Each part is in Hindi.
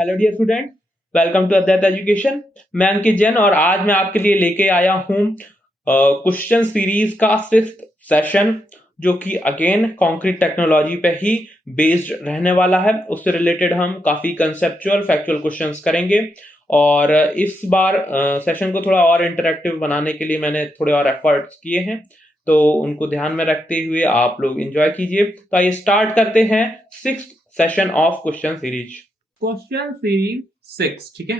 Hello dear student, welcome to Advait education. मैं अंकित जैन और आज मैं आपके लिए लेके आया हूं क्वेश्चन सीरीज का 6th सेशन, जो कि अगेन कंक्रीट टेक्नोलॉजी पे ही बेस्ड रहने वाला है। उससे रिलेटेड हम काफी कंसेप्चुअल फैक्चुअल क्वेश्चंस करेंगे और इस बार सेशन को थोड़ा और इंटरेक्टिव बनाने के लिए मैंने थोड़े और एफर्ट्स किए हैं, तो उनको ध्यान में रखते हुए आप लोग एंजॉय कीजिए। तो आइए स्टार्ट करते हैं 6th session of question series. Question series 6, ठीक है,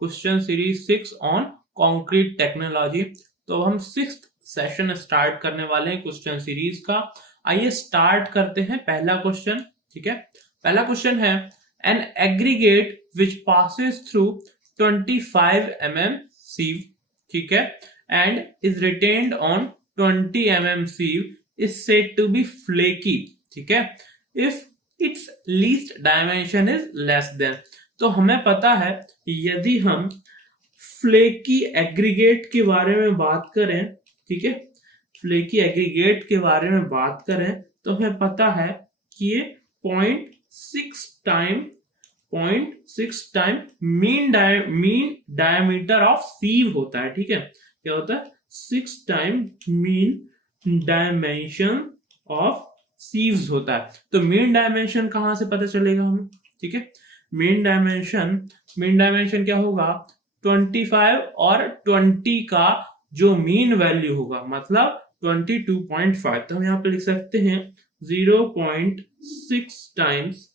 question series 6 on concrete technology. तो हम 6th सेशन स्टार्ट करने वाले हैं क्वेश्चन सीरीज का। आइए स्टार्ट करते हैं पहला क्वेश्चन, ठीक है। पहला क्वेश्चन है an aggregate which passes through 25 mm sieve, ठीक है, and is retained on 20 mm sieve is said to be flaky, ठीक है, if its least dimension is less than। तो हमें पता है यदि हम फ्लेकी एग्रीगेट के बारे में बात करें, ठीक है, फ्लेकी एग्रीगेट के बारे में बात करें तो हमें पता है कि ये 0.6 टाइम मीन डायमीटर ऑफ सीव होता है, ठीक है। क्या होता है? 6 time mean dimension of sieves होता है। तो मीन डायमेंशन कहां से पता चलेगा हमें, ठीक है। मीन डायमेंशन क्या होगा? 25 और 20 का जो मीन वैल्यू होगा, मतलब 22.5। तो हम यहां पे लिख सकते हैं 0.6 टाइम्स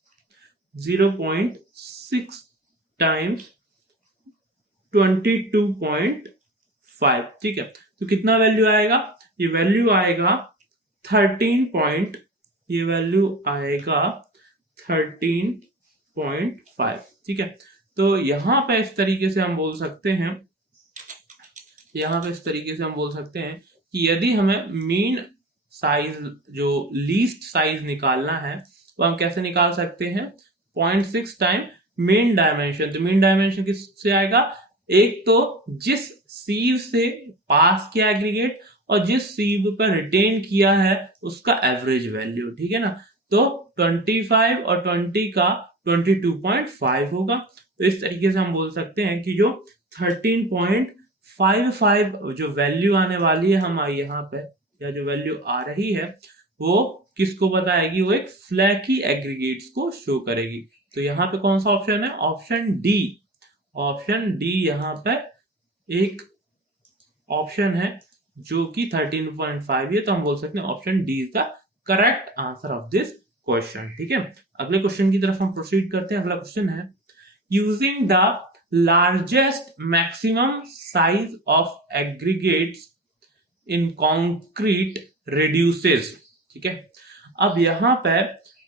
22.5, ठीक है। तो कितना वैल्यू आएगा? ये वैल्यू आएगा 13.5, ठीक है। तो यहां पे इस तरीके से हम बोल सकते हैं कि यदि हमें मीन साइज, जो लीस्ट साइज निकालना है, तो हम कैसे निकाल सकते हैं? 0.6 टाइम मीन डायमेंशन। तो मीन डायमेंशन किससे आएगा? एक तो जिस सीव से पास किया एग्रीगेट और जिस सीव पर रिटेन किया है उसका एवरेज वैल्यू, ठीक है ना। तो 25 और 20 का 22.5 होगा। तो इस तरीके से हम बोल सकते हैं कि जो 13.55 जो वैल्यू आने वाली है हम यहाँ पे, या जो वैल्यू आ रही है वो किसको बताएगी? वो एक फ्लैकी एग्रीगेट्स को शो करेगी। तो यहाँ पे कौन सा ऑप्शन है? ऑप्शन डी यहाँ पे एक ऑप्शन है जो कि 13.5 है। तो हम बोल सकते हैं option D is the correct answer of this question, ठीक है। अगले क्वेश्चन की तरफ हम प्रोसीड करते हैं। अगला क्वेश्चन है using the largest maximum size of aggregates in concrete reduces, ठीक है। अब यहां पे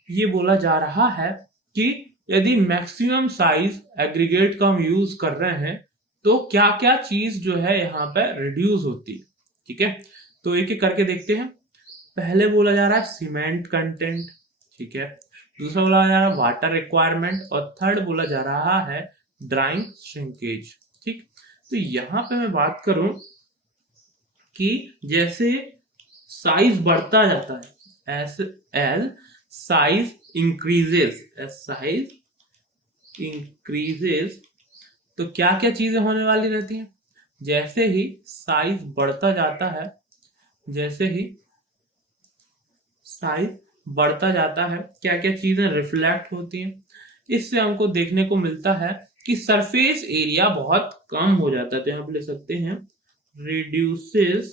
ये बोला जा रहा है कि यदि मैक्सिमम साइज एग्रीगेट का हम यूज कर रहे हैं तो क्या क्या चीज जो है यहाँ पे रिड्यूस होती है, ठीक है। तो एक एक करके देखते हैं। पहले बोला जा रहा है सीमेंट कंटेंट, ठीक है। दूसरा बोला जा रहा है वाटर रिक्वायरमेंट और थर्ड बोला जा रहा है ड्राइंग श्रिंकेज, ठीक। तो यहाँ पे मैं बात करूं कि जैसे साइज बढ़ता जाता है, एज साइज इंक्रीजेस, तो क्या क्या चीजें होने वाली रहती हैं? जैसे ही साइज बढ़ता जाता है, क्या क्या चीजें रिफ्लेक्ट होती हैं? इससे हमको देखने को मिलता है कि सरफेस एरिया बहुत कम हो जाता है। तो यहाँ पे लिख सकते हैं reduces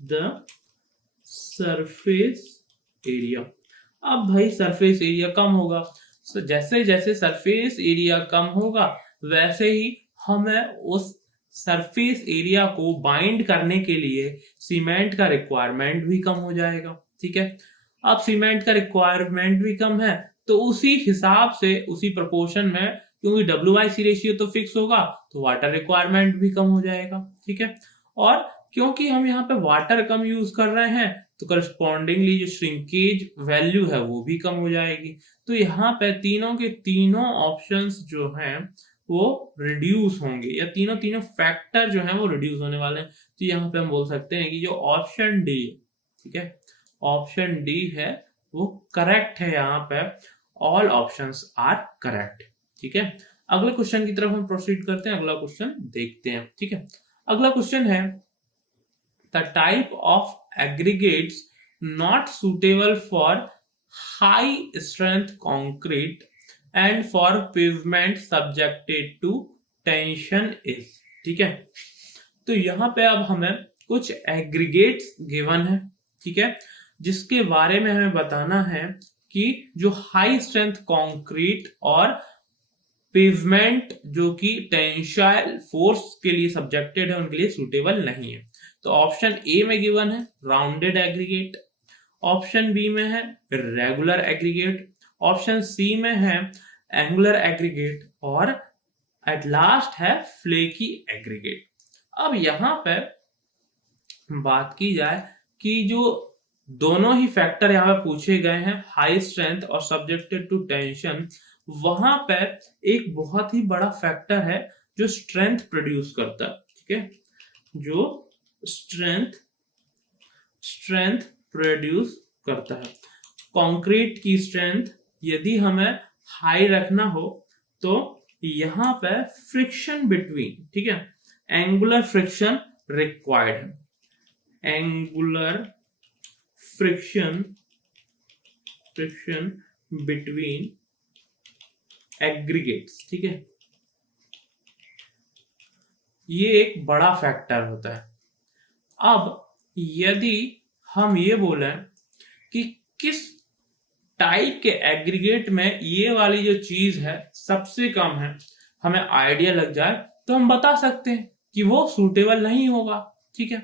the surface area। अब भाई सरफेस एरिया कम होगा, तो जैसे जैसे सरफेस एरिया कम होगा वैसे ही हमें उस सरफेस एरिया को बाइंड करने के लिए सीमेंट का रिक्वायरमेंट भी कम हो जाएगा, ठीक है। अब सीमेंट का रिक्वायरमेंट भी कम है तो उसी हिसाब से, उसी प्रोपोर्शन में, क्योंकि WIC रेशियो तो फिक्स होगा, तो वाटर रिक्वायरमेंट भी कम हो जाएगा, ठीक है। और क्योंकि हम यहाँ पे वाटर कम यूज कर रहे हैं तो करस्पॉन्डिंगली जो श्रिंकेज वैल्यू है वो भी कम हो जाएगी। तो यहाँ पे तीनों के तीनों ऑप्शंस जो हैं वो रिड्यूस होंगे, या तीनों फैक्टर जो हैं वो रिड्यूस होने वाले हैं। तो यहाँ पे हम बोल सकते हैं कि जो ऑप्शन डी, ठीक है, ऑप्शन डी है वो करेक्ट है। यहाँ पे ऑल ऑप्शंस आर करेक्ट, ठीक है। अगले क्वेश्चन की तरफ हम प्रोसीड करते हैं, अगला क्वेश्चन देखते हैं। ठीक है, अगला क्वेश्चन है the type of aggregates not suitable for high strength concrete and for pavement subjected to tension is. ठीक है, तो यहां पे अब हमें कुछ एग्रीगेट्स गिवन है, ठीक है, जिसके बारे में हमें बताना है कि जो हाई स्ट्रेंथ कंक्रीट और पेवमेंट जो कि टेंसाइल फोर्स के लिए सब्जेक्टेड है उनके लिए सुटेबल नहीं है। तो ऑप्शन ए में गिवन है राउंडेड एग्रीगेट, ऑप्शन बी में है रेगुलर एग्रीगेट, ऑप्शन सी में है एंगुलर एग्रीगेट और एट लास्ट है फ्लेकी एग्रीगेट। अब यहां पर बात की जाए कि जो दोनों ही फैक्टर यहाँ पे पूछे गए हैं हाई स्ट्रेंथ और सब्जेक्टेड टू टेंशन, वहां पर एक बहुत ही बड़ा फैक्टर है जो स्ट्रेंथ प्रोड्यूस करता है। ठीक है, जो स्ट्रेंथ प्रोड्यूस करता है। कंक्रीट की स्ट्रेंथ यदि हमें हाई रखना हो तो यहां पर फ्रिक्शन बिटवीन, ठीक है, एंगुलर फ्रिक्शन रिक्वायर्ड है, एंगुलर फ्रिक्शन बिटवीन एग्रीगेट्स। ठीक है, ये एक बड़ा फैक्टर होता है। अब यदि हम ये बोलें कि किस टाइप के एग्रीगेट में ये वाली जो चीज है सबसे कम है, हमें आइडिया लग जाए तो हम बता सकते हैं कि वो सूटेबल नहीं होगा। ठीक है,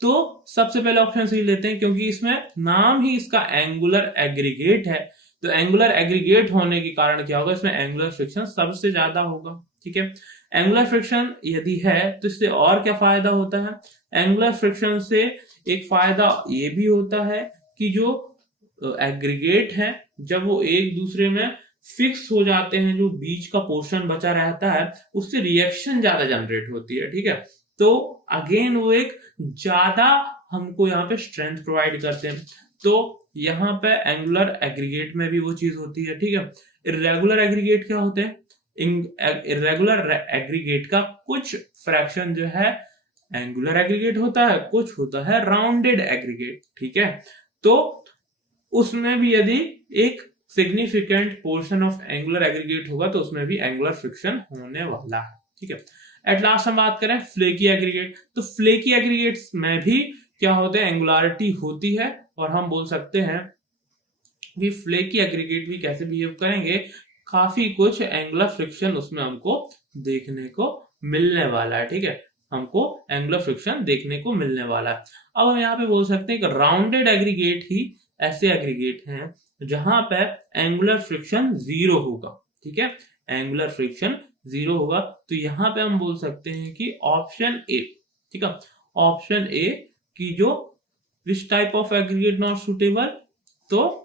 तो सबसे पहले ऑप्शन सी लेते हैं, क्योंकि इसमें नाम ही इसका एंगुलर एग्रीगेट है, तो एंगुलर एग्रीगेट होने के कारण क्या होगा, इसमें एंगुलर फ्रिक्शन सबसे ज्यादा होगा। ठीक है, एंगुलर फ्रिक्शन यदि है तो इससे और क्या फायदा होता है, एंगुलर फ्रिक्शन से एक फायदा ये भी होता है कि जो एग्रीगेट है जब वो एक दूसरे में फिक्स हो जाते हैं, जो बीच का पोर्शन बचा रहता है उससे रिएक्शन ज्यादा जनरेट होती है। ठीक है, तो अगेन वो एक ज्यादा हमको यहाँ पे स्ट्रेंथ प्रोवाइड करते हैं। तो यहाँ पे एंगुलर एग्रीगेट में भी वो चीज होती है। ठीक है, इर्रेगुलर एग्रीगेट क्या होते हैं, इर्रेगुलर एग्रीगेट का कुछ फ्रैक्शन जो है एंगुलर एग्रीगेट होता है, कुछ होता है राउंडेड एग्रीगेट। ठीक है, तो उसमें भी यदि एक significant portion of angular aggregate होगा तो उसमें भी एंगुलर फ्रिक्शन होने वाला है। ठीक है, एट लास्ट हम बात करें फ्लेकी एग्रीगेट, तो फ्लेकी एग्रीगेट्स में भी क्या होते हैं, एंगुलरिटी होती है, और हम बोल सकते हैं कि फ्लेकी एग्रीगेट भी कैसे बिहेव करेंगे, काफी कुछ एंगुलर फ्रिक्शन उसमें हमको देखने को मिलने वाला है। ठीक है, हमको एंगुलर फ्रिक्शन देखने को मिलने वाला है। अब हम यहाँ पे बोल सकते हैं कि राउंडेड एग्रीगेट ही ऐसे एग्रीगेट हैं जहां पे एंगुलर फ्रिक्शन जीरो होगा। ठीक है, एंगुलर फ्रिक्शन जीरो होगा, तो यहां पे हम बोल सकते हैं कि ऑप्शन ए, ठीक है, ऑप्शन ए की जो which type of aggregate not suitable, तो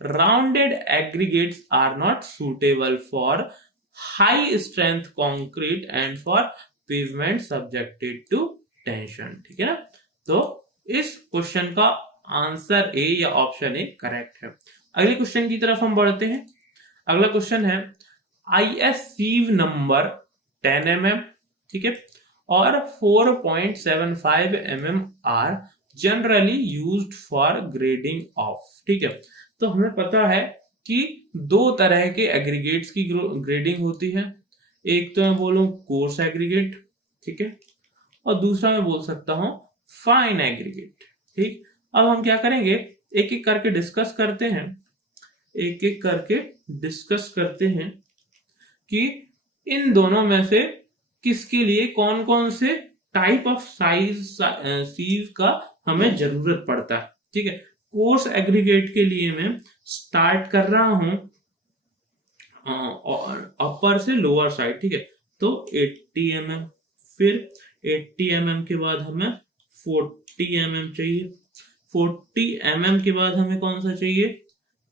rounded aggregates are not suitable for high strength concrete and for pavement subjected to tension. ठीक है ना, तो इस क्वेश्चन का आंसर ए या ऑप्शन ए करेक्ट है। अगले क्वेश्चन की तरफ हम बढ़ते हैं। अगला क्वेश्चन है IS सीव नंबर 10 mm, ठीक है, और 4.75 mm are generally used for grading of. ठीक है, तो हमें पता है कि दो तरह के एग्रीगेट्स की ग्रेडिंग होती है, एक तो मैं बोलूं कोर्स एग्रीगेट, ठीक है, और दूसरा मैं बोल सकता हूं फाइन एग्रीगेट। ठीक, अब हम क्या करेंगे, एक एक करके डिस्कस करते हैं, एक एक करके डिस्कस करते हैं कि इन दोनों में से किसके लिए कौन कौन से टाइप ऑफ साइज सीव का हमें जरूरत पड़ता है। ठीक है, कोर्स एग्रीगेट के लिए मैं स्टार्ट कर रहा हूं अपर से लोअर साइड। ठीक है, तो 80 mm, फिर 80 mm के बाद हमें 40 mm चाहिए, 40 mm के बाद हमें कौन सा चाहिए,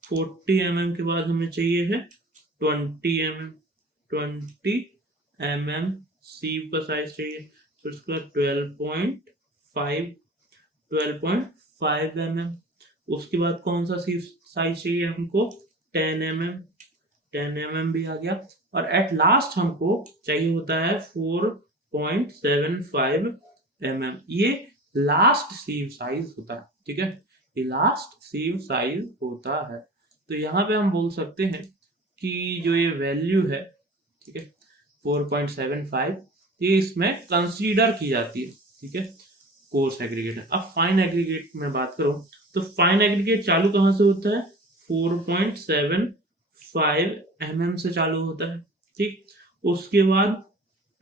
40 mm के बाद हमें चाहिए है 20 mm, 20 mm सीव का साइज चाहिए, फिर उसके बाद 12.5 mm, उसके बाद कौन सा सीव साइज चाहिए हमको 10 mm, 10 mm भी आ गया, और एट लास्ट हमको चाहिए होता है 4.75 mm। ये लास्ट सीव साइज होता है, ठीक है, ये लास्ट सीव साइज होता है। तो यहाँ पे हम बोल सकते हैं कि जो ये वैल्यू है, ठीक है, 4.75, ये इसमें कंसीडर की जाती है, ठीक है, कोर्स एग्रीगेट। अब फाइन एग्रीगेट में बात करूं तो फाइन एग्रीगेट चालू कहां से होता है, 4.75 mm से चालू होता है, ठीक। उसके बाद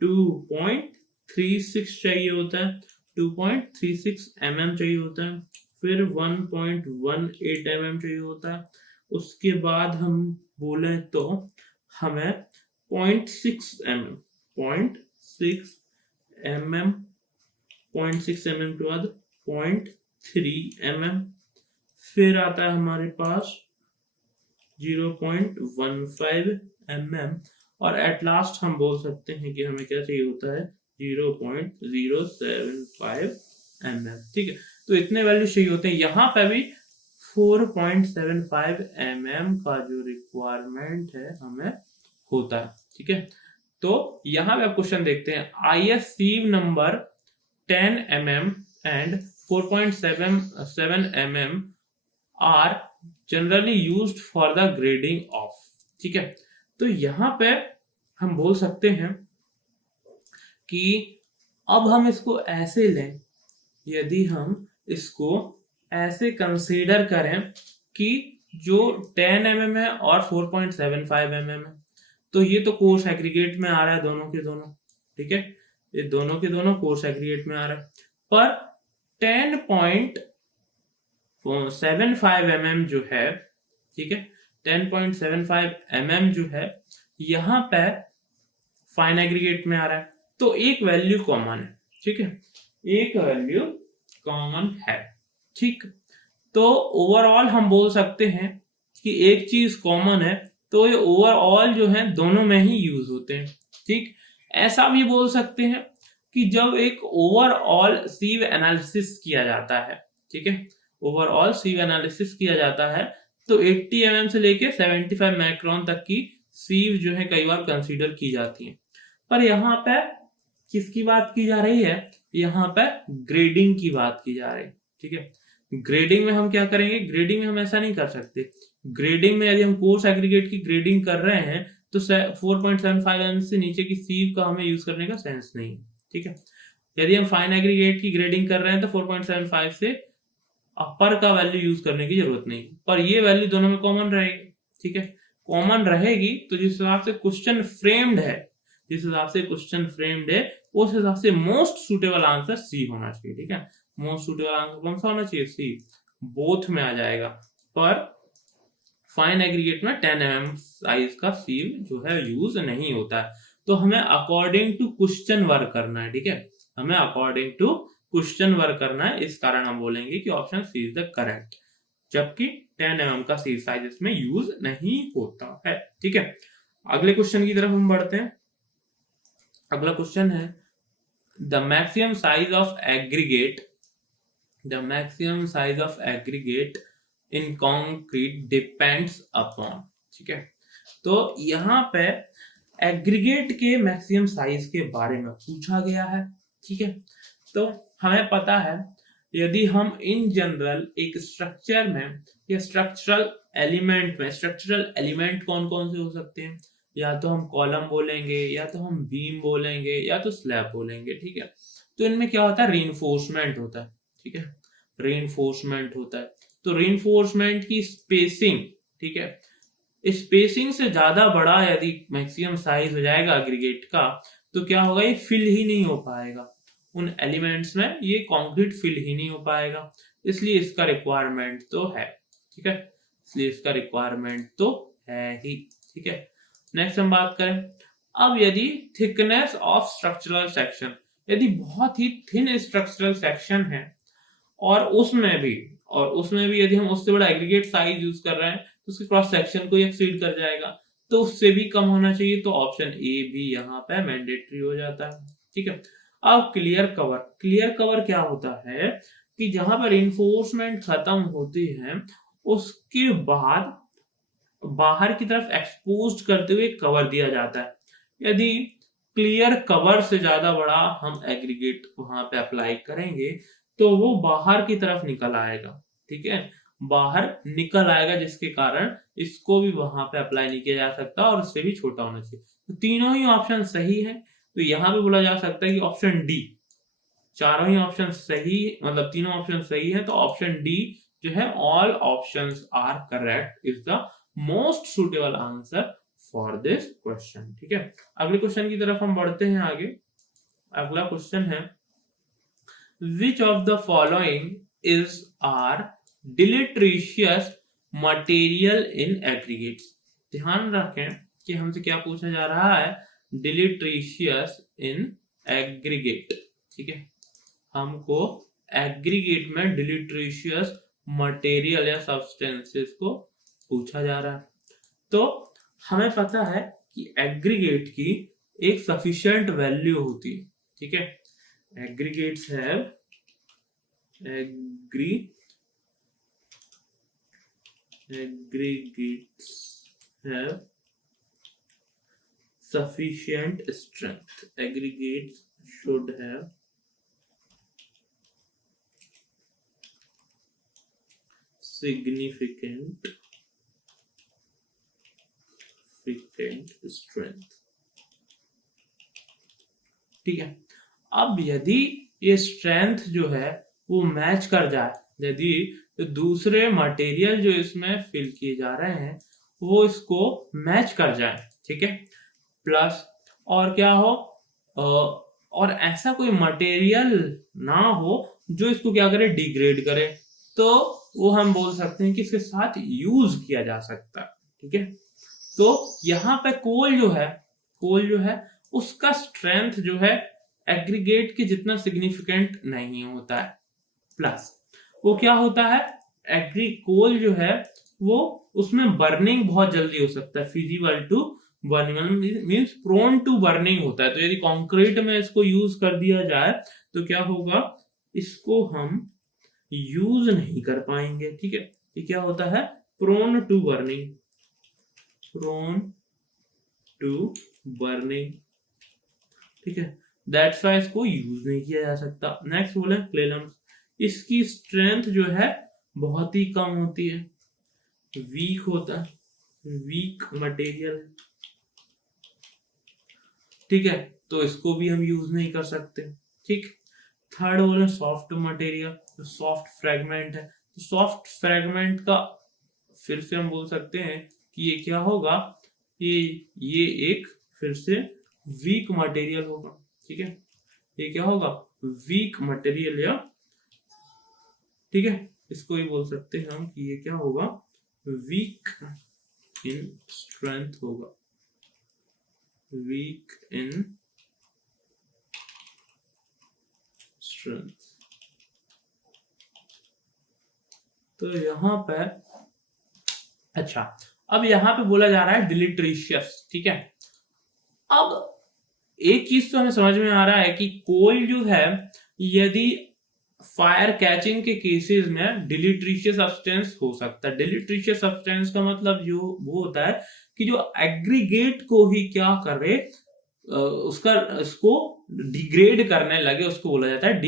2.36 चाहिए होता है, 2.36 mm चाहिए होता है, फिर 1.18 mm चाहिए होता है। उसके बाद हम बोले तो हमें 0.6 mm, 0.6 mm, 0.6 mm के बाद 0.3 mm, फिर आता है हमारे पास 0.15 mm, और एट लास्ट हम बोल सकते हैं कि हमें क्या चाहिए होता है, 0.075 mm, ठीक है। तो इतने वैल्यू चाहिए होते हैं। यहाँ पे भी 4.75 mm का जो रिक्वायरमेंट है हमें होता है, ठीक है। तो यहाँ पे आप क्वेश्चन देखते हैं, IS sieve number 10 mm and 4.77 mm are generally used for the grading of, ठीक है। तो यहाँ पे हम बोल सकते हैं कि अब हम इसको ऐसे लें, यदि हम इसको ऐसे कंसीडर करें कि जो 10 mm है और 4.75 mm है, तो ये तो कोर्स एग्रीगेट में आ रहा है दोनों के दोनों, ठीक है, ये दोनों के दोनों कोर्स एग्रीगेट में आ रहा है। पर 10.75 mm जो है, ठीक है, 10.75 mm जो है यहाँ पे फाइन एग्रीगेट में आ रहा है, तो एक वैल्यू कॉमन है, ठीक है, एक वैल्यू कॉमन है, ठीक। तो ओवरऑल हम बोल सकते हैं कि एक चीज कॉमन है, तो ये ओवरऑल जो है दोनों में ही यूज होते हैं, ठीक। ऐसा भी बोल सकते हैं कि जब एक ओवरऑल सीव एनालिसिस किया जाता है, ठीक है, ओवरऑल सीव एनालिसिस किया जाता है, तो 80 mm से लेके 75 माइक्रोन तक की सीव जो है कई बार कंसीडर की जाती है। पर यहाँ पे किसकी बात की जा रही है, यहाँ पे ग्रेडिंग की बात की जा रही है, ठीक है। ग्रेडिंग में हम क्या करेंगे, ग्रेडिंग में हम ऐसा नहीं कर सकते। ग्रेडिंग में यदि हम कोर्स एग्रीगेट की ग्रेडिंग कर रहे हैं तो 4.75 mm से नीचे की सीव का हमें यूज करने का सेंस नहीं है, ठीक है। यदि हम फाइन एग्रीगेट की ग्रेडिंग कर रहे हैं तो 4.75 से अपर का वैल्यू यूज करने की जरूरत नहीं, पर ये वैल्यू दोनों में कॉमन रहेगी, ठीक है, कॉमन रहेगी। तो जिस हिसाब से क्वेश्चन फ्रेम्ड है, जिस हिसाब से क्वेश्चन फ्रेम्ड है, उस हिसाब से मोस्ट सुटेबल आंसर सी होना चाहिए, ठीक है। मोस्ट सुटेबल आंसर कौन सा होना चाहिए, सी, बोथ में आ जाएगा। पर फाइन एग्रीगेट में 10 mm साइज का सीव जो है यूज नहीं होता है। तो हमें अकॉर्डिंग टू क्वेश्चन वर्क करना है, ठीक है, हमें अकॉर्डिंग टू क्वेश्चन वर्क करना है। इस कारण हम बोलेंगे कि option C is the correct, जबकि 10 mm का सीव साइज इसमें यूज नहीं होता है, ठीक है। अगले क्वेश्चन की तरफ हम बढ़ते हैं। अगला क्वेश्चन है, the maximum size of aggregate, the maximum size of aggregate in concrete depends upon, ठीक है। तो यहाँ पे एग्रीगेट के मैक्सिमम साइज के बारे में पूछा गया है, ठीक है। तो हमें पता है यदि हम इन जनरल एक स्ट्रक्चर में या स्ट्रक्चरल एलिमेंट में, स्ट्रक्चरल एलिमेंट कौन कौन से हो सकते हैं, या तो हम कॉलम बोलेंगे, या तो हम बीम बोलेंगे, या तो स्लैब बोलेंगे, ठीक है। तो इनमें क्या होता है, रीइंफोर्समेंट होता है, ठीक है, रीइंफोर्समेंट होता है। तो रीइंफोर्समेंट की स्पेसिंग, ठीक है, स्पेसिंग से ज्यादा बड़ा यदि मैक्सिमम साइज हो जाएगा एग्रीगेट का, तो क्या होगा, ये फिल ही नहीं हो पाएगा उन एलिमेंट्स में, ये कंक्रीट फिल ही नहीं हो पाएगा, इसलिए इसका रिक्वायरमेंट तो है, ठीक है, इसलिए इसका रिक्वायरमेंट तो है ही, ठीक है। नेक्स्ट हम बात करें, अब यदि थिकनेस ऑफ स्ट्रक्चरल सेक्शन, यदि बहुत ही थिन स्ट्रक्चरल सेक्शन है और उसमें भी यदि हम उससे बड़ा एग्रीगेट साइज यूज कर रहे हैं तो उसके क्रॉस सेक्शन को एक्सीड कर जाएगा, तो उससे भी कम होना चाहिए, तो ऑप्शन ए भी यहाँ पे मैंडेटरी हो जाता है, ठीक है। अब क्लियर कवर, क्लियर कवर क्या होता है कि जहां पर इन्फोर्समेंट खत्म होती है उसके बाद बाहर की तरफ एक्सपोज्ड करते हुए कवर दिया जाता है। यदि क्लियर कवर से ज्यादा बड़ा हम एग्रीगेट वहां पे अप्लाई करेंगे तो वो बाहर की तरफ निकल आएगा, ठीक है, बाहर निकल आएगा, जिसके कारण इसको भी वहां पे अप्लाई नहीं किया जा सकता और उससे भी छोटा होना चाहिए। तो तीनों ही ऑप्शन सही है, तो यहां पे बोला जा सकता है कि ऑप्शन डी, चारों ही ऑप्शन सही, मतलब तीनों ऑप्शन सही है, तो ऑप्शन डी जो है all options are correct is the most suitable answer for this question. ठीक है, अगले क्वेश्चन की तरफ हम बढ़ते हैं आगे। अगला क्वेश्चन है which of the following is are deleterious material in aggregates. ध्यान रखें कि हमसे क्या पूछा जा रहा है, डिलिट्रिशियस इन एग्रीगेट। ठीक है, हमको एग्रीगेट में डिलिट्रिशियस मटेरियल या सब्सटेंसेस को पूछा जा रहा है। तो हमें पता है कि एग्रीगेट की एक सफिशिएंट वैल्यू होती है। ठीक है, aggregates have sufficient strength. Aggregates should have significant strength. ठीक है, अब यदि ये स्ट्रेंथ जो है वो मैच कर जाए, यदि तो दूसरे मटेरियल जो इसमें फिल किए जा रहे हैं वो इसको मैच कर जाए, ठीक है, प्लस और क्या हो, और ऐसा कोई मटेरियल ना हो जो इसको क्या करे, डिग्रेड करे, तो वो हम बोल सकते हैं कि इसके साथ यूज किया जा सकता है। ठीक है, तो यहाँ पे कोल जो है उसका स्ट्रेंथ जो है एग्रीगेट के जितना सिग्निफिकेंट नहीं होता है, प्लस वो क्या होता है, कोल जो है वो उसमें बर्निंग बहुत जल्दी हो सकता है, feasible to burning means prone to burning होता है। तो यदि कंक्रीट में इसको यूज कर दिया जाए तो क्या होगा, इसको हम यूज नहीं कर पाएंगे। ठीक है, ये क्या होता है, प्रोन टू बर्निंग। ठीक है, दैट्स व्हाई इसको यूज नहीं किया जा सकता। नेक्स्ट बोले क्ले लम्प्स, इसकी स्ट्रेंथ जो है बहुत ही कम होती है, वीक होता है, वीक मटेरियल। ठीक है, तो इसको भी हम यूज नहीं कर सकते। ठीक, थर्ड बोले सॉफ्ट मटेरियल, तो सॉफ्ट फ्रेगमेंट है, तो सॉफ्ट फ्रेगमेंट का फिर से हम बोल सकते हैं कि ये क्या होगा, ये एक फिर से वीक मटेरियल होगा। ठीक है, ये क्या होगा, वीक मटेरियल, या ठीक है, इसको ही बोल सकते हैं हम कि ये क्या होगा, वीक इन स्ट्रेंथ होगा, वीक इन स्ट्रेंथ। तो यहां पर अच्छा, अब यहां पे बोला जा रहा है डिलिट्रिशियस। ठीक है, अब एक चीज तो हमें समझ में आ रहा है कि कोल जो है यदि फायर कैचिंग के केसेस में डिलिट्रिशियस सब्सटेंस हो सकता है। डिलिट्रिशियस सब्सटेंस का मतलब जो वो होता है कि जो एग्रीगेट को ही क्या करे, उसको डिग्रेड करने लगे, उसको बोला जाता है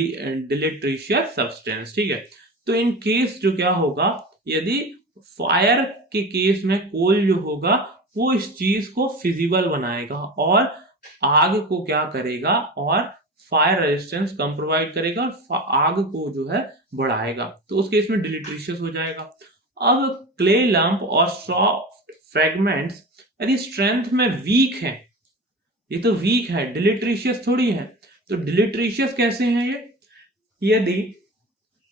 डिलिट्रिशियस सब्सटेंस। ठीक है, तो इन केस जो क्या होगा, यदि फायर के केस में कोल जो होगा वो इस चीज को फिजिबल बनाएगा और आग को क्या करेगा, और फायर रेजिस्टेंस कम प्रोवाइड करेगा और आग को जो है बढ़ाएगा, तो उस केस में डिलिट्रिशियस हो जाएगा। अब क्ले लंप और सॉफ्ट फ्रेगमेंट्स यदि स्ट्रेंथ में वीक है, ये तो वीक है, डिलिट्रिशियस थोड़ी है, तो डिलिट्रिशियस कैसे हैं ये, यदि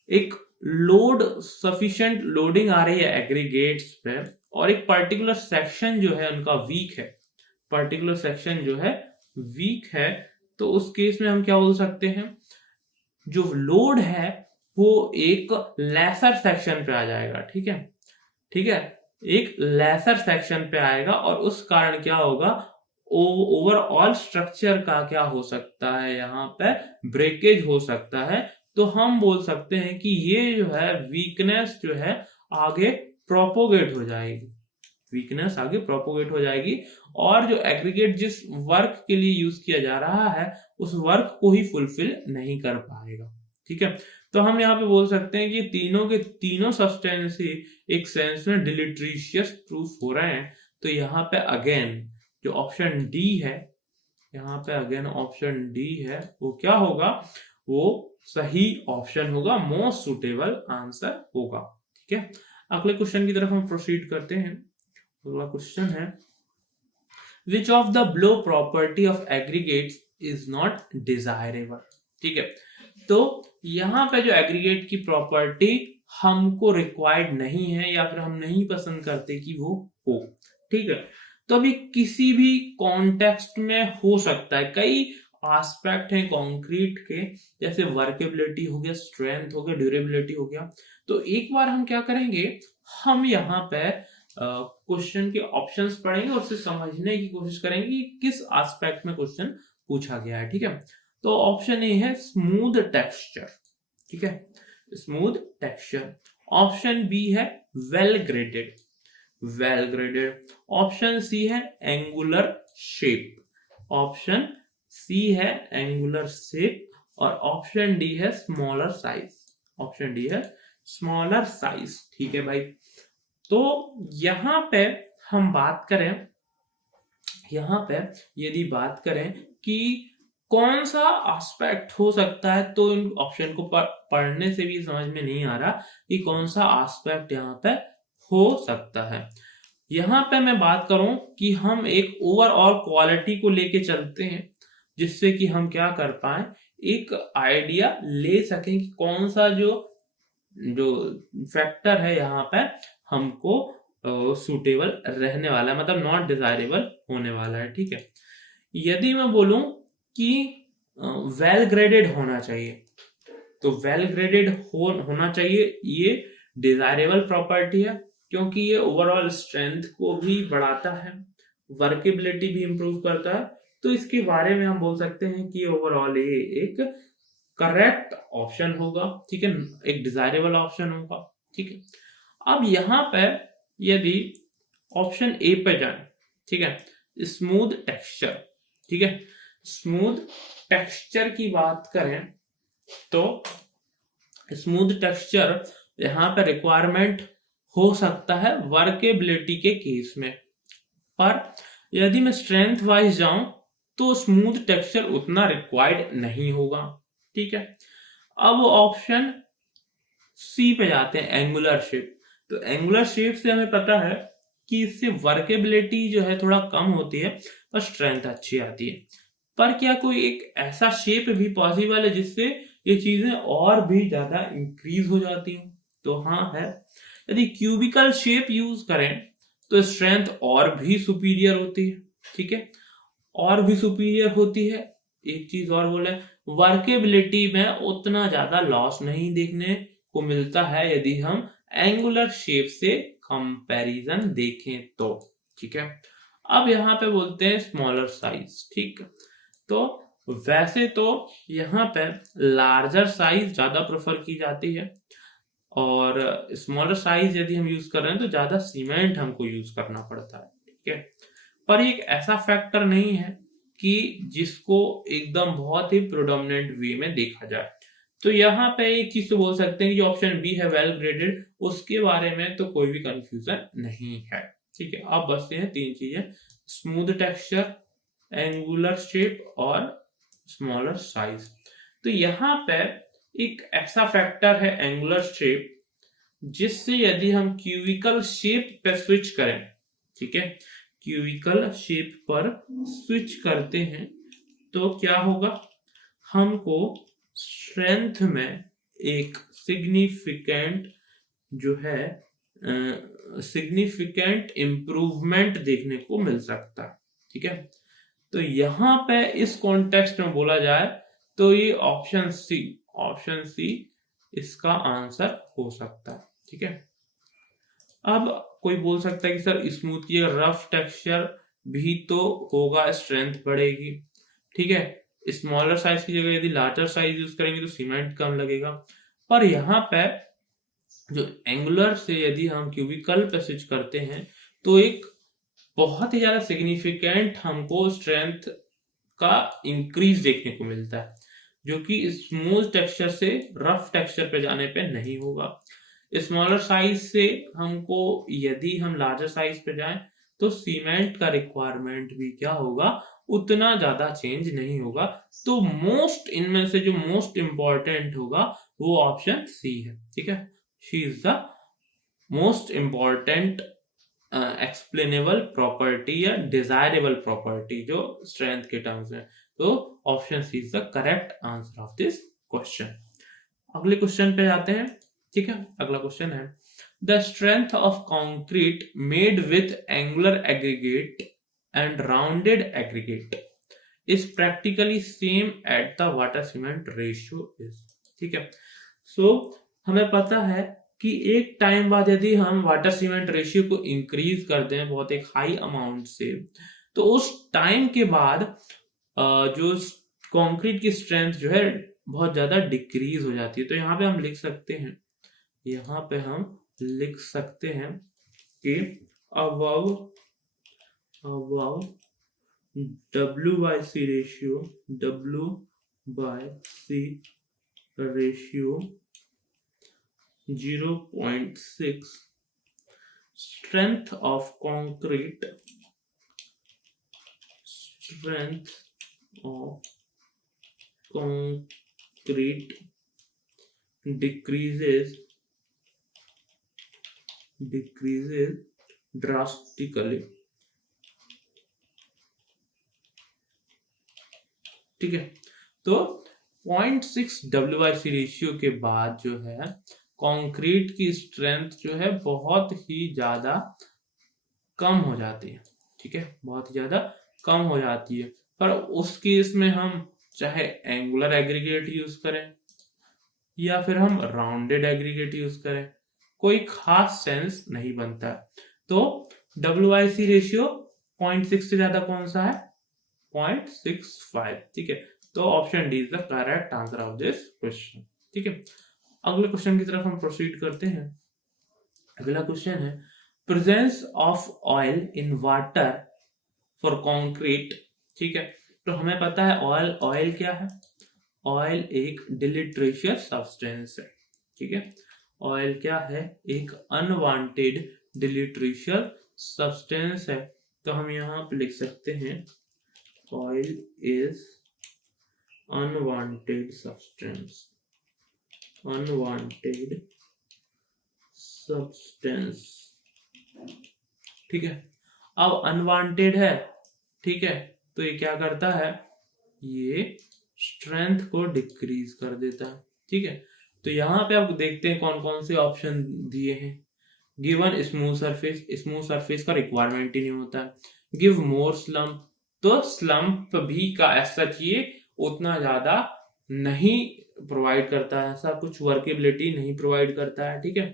एक लोड सफिशिएंट लोडिंग आ रही है एग्रीगेट्स पे और एक पर्टिकुलर सेक्शन जो है उनका वीक है, पर्टिकुलर सेक्शन जो है वीक है, तो उस केस में हम क्या बोल सकते हैं, जो लोड है वो एक लेसर सेक्शन पे आ जाएगा। ठीक है, ठीक है, एक लेसर सेक्शन पे आएगा और उस कारण क्या होगा, ओवरऑल स्ट्रक्चर का क्या हो सकता है, यहाँ पे ब्रेकेज हो सकता है। तो हम बोल सकते हैं कि ये जो है वीकनेस जो है आगे प्रोपोगेट हो जाएगी, वीकनेस आगे प्रोपोगेट हो जाएगी और जो एग्रीगेट जिस वर्क के लिए यूज किया जा रहा है उस वर्क को ही फुलफिल नहीं कर पाएगा। ठीक है, तो हम यहाँ पे बोल सकते हैं कि तीनों के तीनों सब्सटेंस ही एक सेंस में डिलीट्रिशियस प्रूफ हो रहे हैं। तो यहाँ पे अगेन जो ऑप्शन डी है, यहाँ पे अगेन ऑप्शन डी है, वो क्या होगा, वो सही ऑप्शन होगा, मोस्ट सुटेबल आंसर होगा। ठीक है, अगले क्वेश्चन की तरफ हम प्रोसीड करते हैं। अगला क्वेश्चन है which of the below property of aggregates is not desirable. ठीक है, तो यहाँ पे जो एग्रीगेट की प्रॉपर्टी हमको रिक्वायर्ड नहीं है या फिर हम नहीं पसंद करते कि वो हो। ठीक है, तो अभी किसी भी कॉन्टेक्स्ट में हो सकता है, कई एस्पेक्ट हैं कंक्रीट के, जैसे वर्केबिलिटी हो गया, स्ट्रेंथ हो गया, ड्यूरेबिलिटी हो गया। तो एक बार हम क्या करेंगे, हम यहाँ पे क्वेश्चन के ऑप्शंस पढ़ेंगे और उससे समझने की कोशिश करेंगे कि किस एस्पेक्ट में क्वेश्चन पूछा गया है। ठीक है, तो ऑप्शन ए है स्मूथ टेक्सचर। ठीक है, स्मूथ टेक्सचर। ऑप्शन बी है well graded, well graded. Option C है एंगुलर शेप, ऑप्शन सी है एंगुलर शेप, और ऑप्शन डी है स्मॉलर साइज, ऑप्शन डी है स्मॉलर साइज। ठीक है भाई, तो यहां पे हम बात करें, यहां पे यदि बात करें कि कौन सा एस्पेक्ट हो सकता है, तो इन ऑप्शन को पढ़ने से भी समझ में नहीं आ रहा कि कौन सा एस्पेक्ट यहाँ पे हो सकता है। यहाँ पे मैं बात करूं कि हम एक ओवरऑल क्वालिटी को लेके चलते हैं, जिससे कि हम क्या कर पाए, एक आइडिया ले सकें कि कौन सा जो फैक्टर है यहाँ पे हमको सूटेबल रहने वाला है, मतलब नॉट डिजायरेबल होने वाला है। ठीक है, यदि मैं बोलूं कि वेल ग्रेडेड होना चाहिए, तो वेल ग्रेडेड होना चाहिए, ये डिजायरेबल प्रॉपर्टी है क्योंकि ये ओवरऑल स्ट्रेंथ को भी बढ़ाता है, वर्केबिलिटी भी इंप्रूव करता है। तो इसके बारे में हम बोल सकते हैं कि ओवरऑल ये एक करेक्ट ऑप्शन होगा। ठीक है, एक डिजायरेबल ऑप्शन होगा। ठीक है, अब यहाँ पे यदि ऑप्शन ए पे जाए, ठीक है, स्मूथ टेक्सचर। ठीक है, स्मूथ टेक्सचर की बात करें तो स्मूथ टेक्सचर यहाँ पे रिक्वायरमेंट हो सकता है वर्केबिलिटी के केस में, पर यदि मैं स्ट्रेंथ वाइज जाऊं तो स्मूथ टेक्सचर उतना रिक्वायर्ड नहीं होगा। ठीक है, अब ऑप्शन सी पे जाते हैं, एंगुलर शेप। तो एंगुलर शेप से हमें पता है कि इससे वर्केबिलिटी जो है थोड़ा कम होती है और स्ट्रेंथ अच्छी आती है, पर क्या कोई एक ऐसा शेप भी पॉसिबल है जिससे ये चीजें और भी ज्यादा इंक्रीज हो जाती हैं? तो हाँ है, यदि क्यूबिकल शेप यूज करें तो स्ट्रेंथ और भी सुपीरियर होती है। ठीक है, और भी सुपीरियर होती है। एक चीज और बोले, वर्केबिलिटी में उतना ज्यादा लॉस नहीं देखने को मिलता है यदि हम एंगुलर शेप से कंपैरिजन देखें तो। ठीक है, अब यहाँ पे बोलते हैं स्मॉलर साइज। ठीक, तो वैसे तो यहाँ पे लार्जर साइज ज्यादा प्रेफर की जाती है, और स्मॉलर साइज यदि हम यूज कर रहे हैं तो ज्यादा सीमेंट हमको यूज करना पड़ता है। ठीक है, पर एक ऐसा फैक्टर नहीं है कि जिसको एकदम बहुत ही प्रोडोमिनेंट वे में देखा जाए। तो यहाँ पे एक चीज तो बोल सकते हैं कि जो ऑप्शन बी है वेल ग्रेडेड, उसके बारे में तो कोई भी कंफ्यूजन नहीं है। ठीक है, अब बचते हैं तीन चीजें, स्मूथ टेक्सचर, एंगुलर शेप और स्मॉलर साइज। तो यहाँ पे एक ऐसा फैक्टर है एंगुलर शेप, जिससे यदि हम क्यूबिकल शेप पे स्विच करें, ठीक है, क्यूबिकल शेप पर स्विच करते हैं तो क्या होगा, हमको स्ट्रेंथ में एक सिग्निफिकेंट जो है सिग्निफिकेंट इंप्रूवमेंट देखने को मिल सकता है। ठीक है, तो यहां पे इस कॉन्टेक्स्ट में बोला जाए तो ये ऑप्शन सी इसका आंसर हो सकता है। ठीक है, अब कोई बोल सकता है कि सर स्मूथ की रफ टेक्सचर भी तो होगा, स्ट्रेंथ बढ़ेगी। ठीक है, स्मॉलर साइज की जगह यदि लार्जर साइज यूज करेंगे तो सीमेंट कम लगेगा। पर यहाँ पे जो एंगुलर से यदि हम क्यूबिकल पे स्विच करते हैं तो एक बहुत ही ज्यादा सिग्निफिकेंट हमको स्ट्रेंथ का इंक्रीज देखने को मिलता है, जो कि स्मूथ टेक्सचर से रफ टेक्सचर पे जाने पे नहीं होगा। स्मॉलर साइज से हमको, यदि हम लार्जर साइज पे जाएं तो सीमेंट का रिक्वायरमेंट भी क्या होगा, उतना ज्यादा चेंज नहीं होगा। तो मोस्ट, इनमें से जो मोस्ट इंपॉर्टेंट होगा वो ऑप्शन सी है। ठीक है, she is the most important explainable property या डिजायरेबल प्रॉपर्टी जो स्ट्रेंथ के टर्म्स में। तो option C is the correct answer of this question. अगले क्वेश्चन पे जाते हैं। ठीक है, अगला क्वेश्चन है the strength of concrete made with angular aggregate and rounded aggregate is practically same at the water cement ratio is. ठीक है, सो हमें पता है कि एक टाइम बाद यदि हम वाटर सीमेंट रेशियो को इंक्रीज कर दें बहुत एक हाई अमाउंट से, तो उस टाइम के बाद जो कंक्रीट की स्ट्रेंथ जो है बहुत ज्यादा डिक्रीज हो जाती है। तो यहाँ पे हम लिख सकते हैं, यहाँ पे हम लिख सकते हैं कि above W/C ratio 0.6 strength of concrete decreases drastically। ठीक है, तो 0.6 W/C रेशियो के बाद जो है कंक्रीट की स्ट्रेंथ जो है बहुत ही ज्यादा कम हो जाती है। ठीक है, बहुत ही ज्यादा कम हो जाती है। पर उस केस में हम चाहे एंगुलर एग्रीगेट यूज करें या फिर हम राउंडेड एग्रीगेट यूज करें, कोई खास सेंस नहीं बनता है। तो W/C रेशियो 0.6 से ज्यादा कौन सा है, 0.65। ठीक है, तो option D is the correct answer of this question. ठीक है, अगले क्वेश्चन की तरफ हम प्रोसीड करते हैं। अगला क्वेश्चन है presence of oil in water for concrete. ठीक है, तो हमें पता है ऑयल क्या है, ऑयल एक डिलीटरेशियस सब्सटेंस है। ठीक है, ऑयल क्या है, एक अनवांटेड डिलीटरेशियस सब्सटेंस है। तो हम यहाँ पे लिख सकते हैं oil is unwanted substance, unwanted substance. ठीक है, अब अनवांटेड है, ठीक है, तो ये क्या करता है, ये स्ट्रेंथ को डिक्रीज कर देता है। ठीक है, तो यहाँ पे आप देखते हैं कौन कौन से ऑप्शन दिए हैं। Given smooth surface, smooth surface का रिक्वायरमेंट ही नहीं होता है। गिव मोर स्लम्प, तो स्लम्प भी का ऐसा चाहिए उतना ज्यादा नहीं प्रोवाइड करता है, ऐसा कुछ वर्केबिलिटी नहीं प्रोवाइड करता है। ठीक है,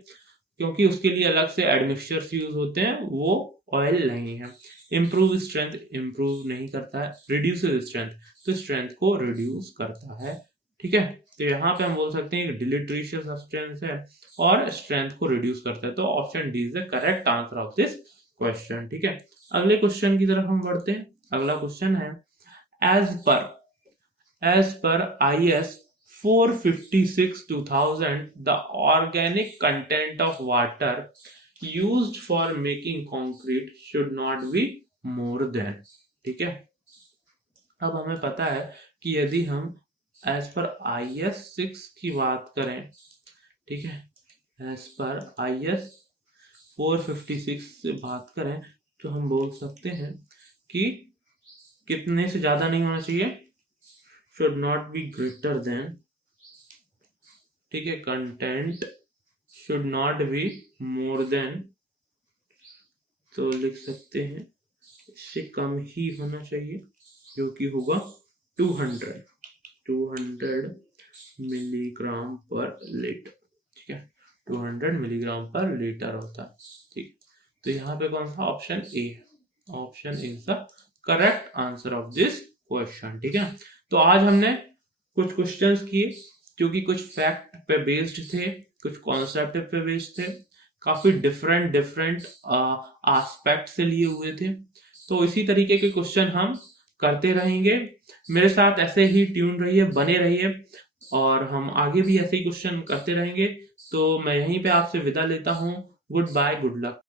क्योंकि उसके लिए अलग से एडमिक्सचर्स यूज होते हैं, वो ऑयल नहीं है। इम्प्रूव स्ट्रेंथ, इम्प्रूव नहीं करता है। रिड्यूस स्ट्रेंथ, तो स्ट्रेंथ को रिड्यूस करता है। ठीक है, तो यहाँ पे हम बोल सकते हैं डिलीटरेशियस सब्सटेंस है और स्ट्रेंथ को रिड्यूस करता है। तो option D is the correct answer of this question. ठीक है, अगले क्वेश्चन की तरफ हम बढ़ते हैं। अगला क्वेश्चन है as per IS 456/2000 the organic content of water used for making concrete should not be more than। ठीक है, अब हमें पता है कि यदि हम एज पर IS 6 की बात करें, ठीक है, एज पर IS 456 से बात करें तो हम बोल सकते हैं कि कितने से ज्यादा नहीं होना चाहिए, should not be greater than। ठीक है, content should not be more than, तो लिख सकते हैं इससे कम ही होना चाहिए, जो कि होगा 200 मिलीग्राम पर लीटर। ठीक है, 200 मिलीग्राम पर लीटर होता है। ठीक, तो यहाँ पे कौन सा ऑप्शन ए है, option is the correct answer of this question. ठीक है, तो आज हमने कुछ क्वेश्चंस किए जो कि कुछ फैक्ट पे बेस्ड थे, कुछ कॉन्सेप्ट पे बेस्ड थे, काफी डिफरेंट डिफरेंट एस्पेक्ट से लिए हुए थे। तो इसी तरीके के क्वेश्चन हम करते रहेंगे। मेरे साथ ऐसे ही ट्यून रहिए, बने रहिए, और हम आगे भी ऐसे ही क्वेश्चन करते रहेंगे। तो मैं यहीं पे आपसे विदा लेता हूँ। Good bye, good luck.